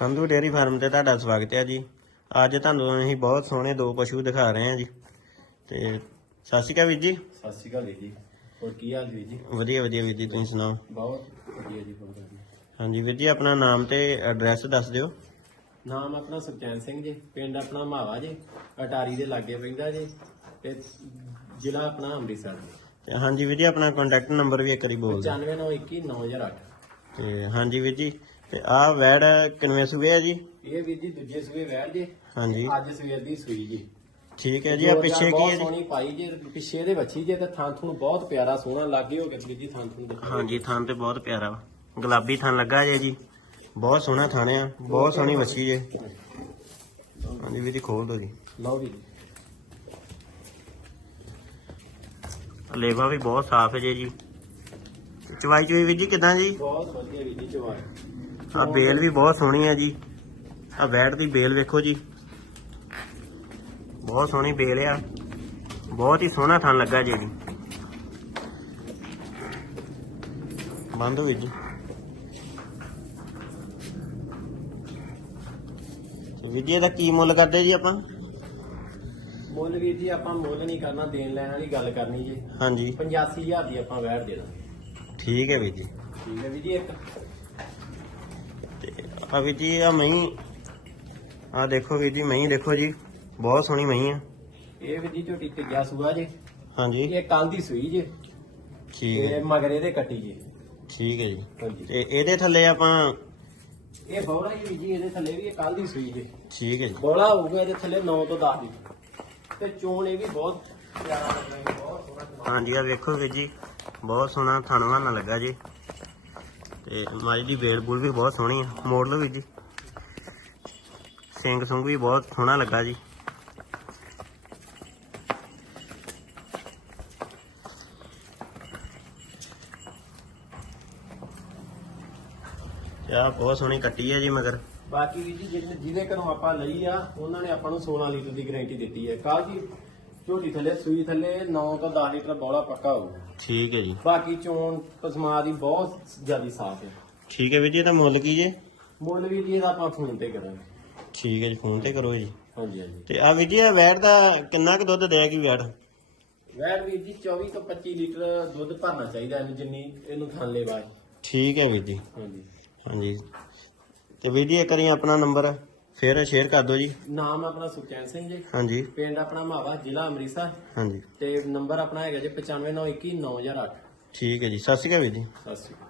Sandhu dairy farm ਤੇ ਤੁਹਾਡਾ ਸਵਾਗਤ ਹੈ ਜੀ। ਅੱਜ ਤੁਹਾਨੂੰ ਅਸੀਂ ਬਹੁਤ ਸੋਹਣੇ ਦੋ ਪਸ਼ੂ ਦਿਖਾ ਰਹੇ ਹਾਂ ਜੀ। ਤੇ ਸਤਿ ਸ਼੍ਰੀ ਅਕਾਲ ਵੀਰ ਜੀ। ਸਤਿ ਸ਼੍ਰੀ ਅਕਾਲ ਵੀਰ ਜੀ। ਹੋਰ ਕੀ ਹਾਲ ਵੀਰ ਜੀ? ਵਧੀਆ ਵਧੀਆ ਵੀਰ ਜੀ ਤੁਸੀਂ ਸੁਣਾਓ? ਬਹੁਤ ਵਧੀਆ ਜੀ ਬਹੁਤ ਵਧੀਆ। ਹਾਂਜੀ ਵੀਰ ਜੀ ਆਪਣਾ ਨਾਮ ਤੇ ਐਡਰੈਸ ਦੱਸ ਦਿਓ। ਨਾਮ ਆਪਣਾ ਸੁਖਚੈਨ ਸਿੰਘ ਜੀ। ਪਿੰਡ ਆਪਣਾ ਮਾਵਾ ਜੀ। ਅਟਾਰੀ ਦੇ ਲਾਗੇ ਪੈਂਦਾ ਜੀ। ਤੇ ਜ਼ਿਲ੍ਹਾ ਆਪਣਾ ਅੰਮ੍ਰਿਤਸਰ ਤੇ ਹਾਂਜੀ ਵੀਰ ਜੀ ਆਪਣਾ ਕੰਟੈਕਟ ਨੰਬਰ ਵੀ ਇੱਕ ਵਾਰੀ ਬੋਲ ਦਿਓ। 95219008 ਤੇ ਹਾਂਜੀ ਵੀਰ ਜੀ ਤੇ ਆਹ ਵੈੜ ਕਿੰਨਵੇਂ ਸੂਏ ਹੈ ਜੀ? ਇਹ ਵੀਰ ਜੀ ਦੂਜੇ ਸੂਏ ਵੈਰ ਜੀ। ਹਾਂਜੀ। ਅੱਜ ਸਵੇਰ ਦੀ ਸੂਈ ਜੀ। ਠੀਕ ਹੈ ਜੀ ਆ ਪਿੱਛੇ ਕੀ ਹੈ ਜੀ? ਸੋਹਣੀ ਪਾਈ ਜੀ ਪਿੱਛੇ ਦੇ ਬੱਚੀ ਜੇ ਤੇ ਥਾਂ ਥੂਣ ਬਹੁਤ ਪਿਆਰਾ ਸੋਹਣਾ ਲੱਗੇ ਹੋ ਗਿਆ ਵੀਰ ਜੀ ਥਾਂ ਥੂਣ ਦੇਖੋ। ਹਾਂਜੀ ਥਣ ਤੇ ਬਹੁਤ ਪਿਆਰਾ ਵਾ। ਗੁਲਾਬੀ ਥਣ ਲੱਗਾ ਜੇ ਜੀ। ਬਹੁਤ ਸੋਹਣਾ ਥਣ ਆ ਬਹੁਤ ਸੋਹਣੀ ਵੱਛੀ ਜੇ। ਹਾਂਜੀ ਵੀਰ ਜੀ ਖੋਲ ਦਿਓ ਜੀ। ਲਓ ਜੀ। ਲੇਵਾ ਵੀ ਬਹੁਤ ਸਾਫ਼ ਹੈ ਜੀ ਚਵਾਈ ਚੁਈ ਵੀਰ ਜੀ ਕਿਦਾਂ ਜੀ? ਬਹੁਤ ਵਧੀਆ ਵੀਰ ਜੀ ਜਵਾਨ ਆ ਬੇਲ ਵੀ ਬਹੁਤ ਸੋਹਣੀ ਹੈ ਜੀ। ਆ ਬੈਟ ਦੀ ਬੇਲ ਵੇਖੋ ਜੀ। ਬਹੁਤ ਸੋਹਣੀ ਬੇਲ ਆ। ਬਹੁਤ ਹੀ ਸੋਹਣਾ ਥਣ ਲੱਗਾ ਜੀ ਇਹਦੀ ਬੰਦ ਹੋ ਜੀ। ਜੀ ਇਹਦਾ ਕੀ ਮੁੱਲ ਕਰਦੇ ਜੀ ਆਪਾਂ? ਮੁੱਲ ਵੀਰ ਜੀ ਆਪਾਂ ਮੁੱਲ ਨਹੀਂ ਕਰਨਾ ਦੇਣ ਲੈਣ ਵਾਲੀ ਗੱਲ ਕਰਨੀ ਜੀ। ਹਾਂਜੀ। 85000 ਦੀ ਆਪਾਂ ਵੈਟ ਦੇ ਦਾਂਗੇ। ਠੀਕ ਹੈ ਵੀਰ ਜੀ। ਠੀਕ ਹੈ ਵੀਰ ਜੀ ਇੱਕ ਆ ਵੀਰ ਜੀ ਆ ਮਹੀਂ। ਆ ਦੇਖੋ ਵੀਰ ਜੀ ਮਹੀਂ ਦੇਖੋ ਜੀ। ਬਹੁਤ ਸੋਹਣੀ ਮਹੀਂ ਆ। ਇਹ ਵੀਰ ਜੀ ਝੋਟੀ ਤੇ ਗਿਆ ਸੂਆ ਜੀ। ਹਾਂਜੀ। ਇਹ ਕੱਲ ਦੀ ਸੂਈ ਜੀ। ਠੀਕ ਹੈ ਤੇ ਮਗਰ ਇਹਦੇ ਕੱਟੀ ਜੀ। ਠੀਕ ਹੈ ਜੀ। ਹਾਂਜੀ। ਤੇ ਇਹਦੇ ਥੱਲੇ ਆਪਾਂ ਇਹ ਬੌੜਾ ਜੀ ਜੀ ਇਹਦੇ ਥੱਲੇ ਵੀ ਇਹ ਕੱਲ ਦੀ ਸੂਈ ਜੀ। ਠੀਕ ਹੈ ਜੀ। ਬੌੜਾ ਹੋਊਗਾ ਇਹਦੇ ਥੱਲੇ 9 ਤੋਂ 10 ਦੀ ਤੇ ਚੋਣ ਇਹ ਵੀ ਬਹੁਤ ਪਿਆਰਾ ਲੱਗਦਾ ਹੈ ਬਹੁਤ ਸੋਹਣਾ। ਹਾਂਜੀ ਆ ਵੇਖੋ ਵੀਰ ਜੀ। ਬਹੁਤ ਸੋਹਣਾ ਥਣਵਾਨਾ ਲੱਗਾ ਜੀ। ਤੇ ਮਾਈ ਦੀ ਬੇਲ ਬੂਲ ਵੀ ਬਹੁਤ ਸੋਹਣੀ ਆ, ਮੋੜ ਲਓ ਵੀਰ ਜੀ। ਸਿੰਘ ਸੁੰਗ ਵੀ ਬਹੁਤ ਸੋਹਣਾ ਲੱਗਾ ਜੀ। ਆ ਬਹੁਤ ਸੋਹਣੀ ਕੱਟੀ ਹੈ ਜੀ ਮਗਰ। ਬਾਕੀ ਵੀਰ ਜੀ ਜਿਹਦੇ ਘਰੋਂ ਆਪਾਂ ਲਈ ਆ, ਉਹਨਾਂ ਨੇ ਆਪਾਂ ਨੂੰ 16 ਲੀਟਰ ਦੀ ਗਾਰੰਟੀ ਦਿੱਤੀ ਹੈ। ਕਾਹ ਜੀ ਝੋਟੀ ਥੱਲੇ ਸੂਈ ਥੱਲੇ 9 ਤੋਂ 10 ਲੀਟਰ ਬੌੜਾ ਪੱਕਾ ਹੋਊਗਾ। ਠੀਕ ਹੈ ਜੀ। ਬਾਕੀ ਚੋਣ ਪਸਮਾ ਦੀ ਬਹੁਤ ਜ਼ਿਆਦਾ ਸਾਫ਼ ਹੈ। ਠੀਕ ਹੈ ਵੀਰ ਜੀ ਇਹਦਾ ਮੁੱਲ ਕੀ ਜੇ? ਮੁੱਲ ਵੀ ਜੀ ਇਹਦਾ ਆਪਾਂ ਫੋਨ ਤੇ ਕਰਾਂਗੇ। ਠੀਕ ਹੈ ਜੀ ਫੋਨ ਤੇ ਕਰੋ ਜੀ। ਹਾਂਜੀ ਹਾਂਜੀ। ਤੇ ਆ ਵੀਰ ਜੀ ਇਹ ਵੈੜ ਦਾ ਕਿੰਨਾ ਕੁ ਦੁੱਧ ਦੇਗੀ ਵੈੜ ਵੈਟ? ਵੀਰ ਜੀ 24 ਤੋਂ 25 ਲੀਟਰ ਦੁੱਧ ਭਰਨਾ ਚਾਹੀਦਾ ਇਹਨੂੰ ਜਿੰਨੀ ਇਹਨੂੰ ਥਾਲੇ ਬਾਅਦ। ਠੀਕ ਹੈ ਵੀਰ ਜੀ। ਹਾਂਜੀ। ਹਾਂਜੀ। ਤੇ ਵੀਰ ਜੀ ਇੱਕ ਵਾਰੀ ਆਪਣਾ ਨੰਬਰ ਫੇਰ ਸ਼ੇਅਰ ਕਰ ਦਿਓ ਜੀ। ਨਾਮ ਆਪਣਾ ਸੁਖਚੈਨ ਸਿੰਘ ਜੀ। ਹਾਂਜੀ। ਪਿੰਡ ਆਪਣਾ ਮਾਵਾ ਜ਼ਿਲ੍ਹਾ ਅੰਮ੍ਰਿਤਸਰ। ਹਾਂਜੀ। ਤੇ ਨੰਬਰ ਆਪਣਾ ਹੈਗਾ ਜੀ 9591 9008 ਠੀਕ ਹੈ ਜੀ। ਸਤਿ ਸ਼੍ਰੀ ਅਕਾਲ ਵੀਰ ਜੀ। ਸਤਿ ਸ਼੍ਰੀ ਅਕਾਲ।